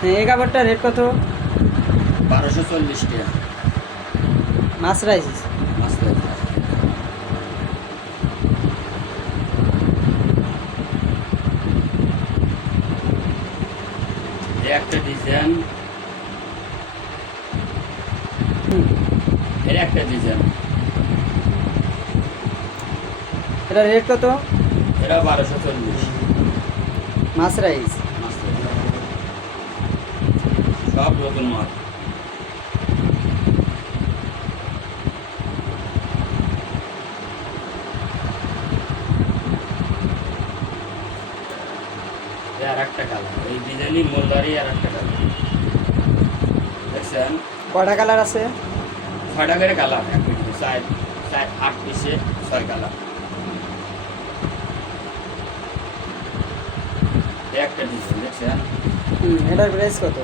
হ্যাঁ এই কাপড়টার রেট কত? বারোশো চল্লিশ টাকা। মাছ রাইস মাছ লাগবে। একটা ডিজাইন এর একটা ডিজাইন এটা রেট কত? এটা বারোশো চল্লিশ। মাছ রাইস। সব নতুন আর একটা কালার। এই ডিজাইনই মোলদারি আর একটা কালার। দেখছেন? কয়টা কালার আছে? ছয়টা করে কালার। এক পিসে চার চার আট পিসে ছয় কালার। একটা ডিজাইন দেখছেন? এটার প্রাইস কত?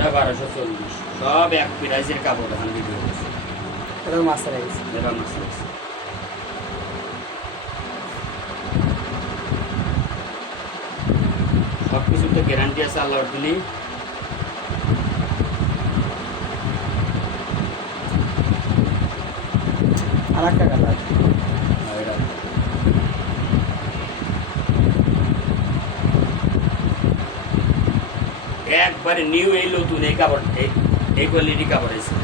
এটা বারোশো চল্লিশ। সব এক প্রাইজের কাপড় এখন বিক্রি হচ্ছে। এটা মাছ রাইস এটা মাছ লাগছে সব কিছুর তো গ্যারান্টি আছে আল্লাহর দিলি আর একটা কালার। একবারে নিউ এই নতুন এই কাপড় এই কোয়ালিটি কাপড় এসে।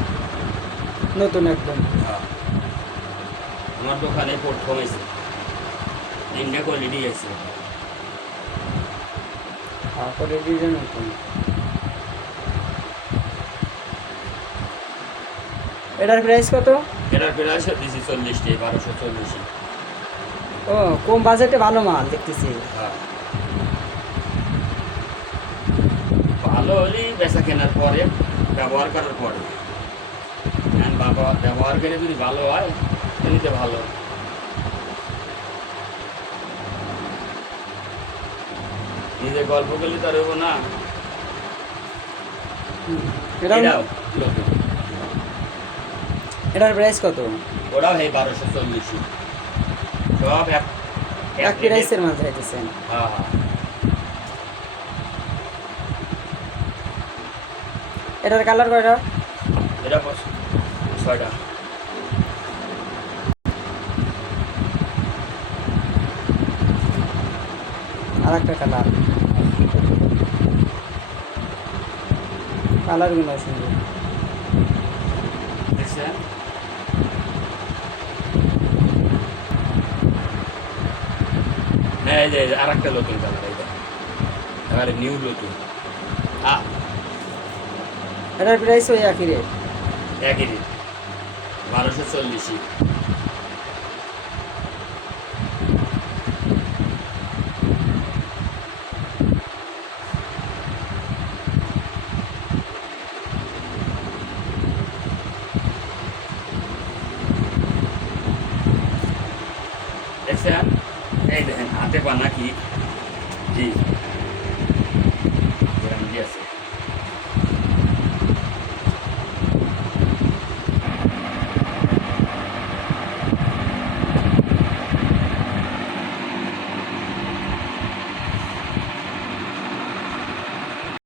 নতুন একদম। আমার দোকানে প্রথম এসে। তিনটে কোয়ালিটি আছে তারপরে ডিজাইন নতুন। এটার প্রাইস কত? এটার প্রাইস দিয়েছি চল্লিশটি বারোশো চল্লিশ ও কম বাজেটে ভালো মাল দেখতেছি। হ্যাঁ। হলেই বেচা কেনার পরে ব্যবহার করার পরে। বাবা ব্যবহার করে যদি ভালো হয় তাহলে ভালো। নিজে গল্প করলে তো আর হইব না। এটার প্রাইস কত? ওরাও এই বারোশো চল্লিশ সব এক প্রাইসের চাইতেছেন হ্যাঁ হ্যাঁ। এটার কালার কয়টা? এটা ছয়টা। আর একটা কালার। কালারগুলো সুন্দর। দেখছেন? হ্যাঁ এই যে আর একটা নতুন কালার এটা এবারে নিউ নতুন। আ এটার প্রাইস ওই একই রেট একই দিন বারোশো চল্লিশই দেখছেন? এই দেখেন, হাতে বানা কি জি